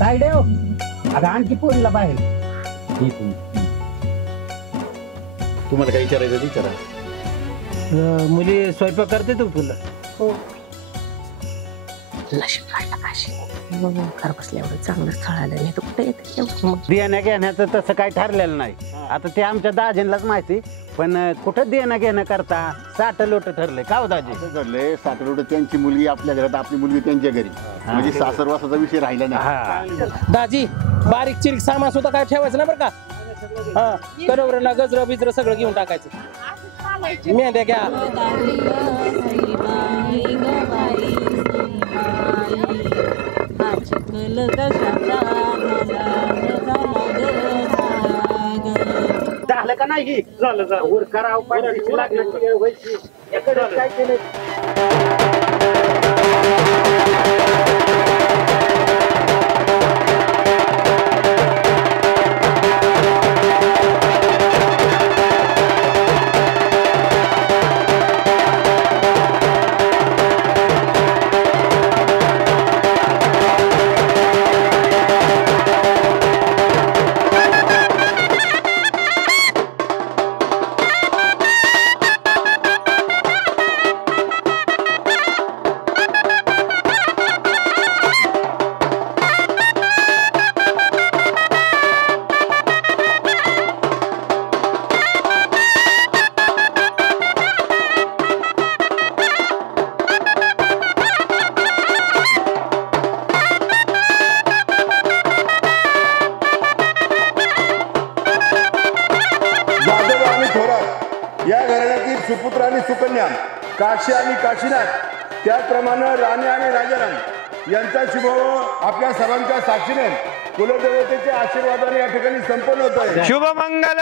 तायडेव अगं आणखी पोरीला बाहेर. तुम्हाला काही विचारायचं विचारा. मुली स्वयंपाक करते तू तुला? हो. नशीब काढला काशी घर बसल्या एवढं चांगलं स्थळ आलं नाही तर कुठे येते. देण्या घेण्याचं तसं काही ठरलेलं नाही. आता ते आमच्या दाजींलाच माहिती. पण कुठं देणं घेणं करता साठ लोट ठरले का हो दाजी? घडले साखरोड त्यांची मुलगी आपल्या घरात, आपली मुलगी त्यांच्या घरी, म्हणजे सासरवासाचा विषय राहिला नाही. दाजी बारीक चिरीक सामान सुद्धा काय ठेवायचं नाही बरं का. हा कनवरला गजर बिजर सगळं घेऊन टाकायचं. मेंढ्या घ्या. झालं का नाही? झालं वर करावं पाहिजे लागणार व्हायची काय केलं. या घराण्यातील सुपुत्र आणि सुकन्या काशी आणि काशीनाथ, त्याचप्रमाणे राणे आणि राजाराम यांचा शुभ आपल्या सर्वांच्या साक्षीने कुलदेवतेच्या आशीर्वादाने या ठिकाणी संपन्न होत आहे. शुभमंगल.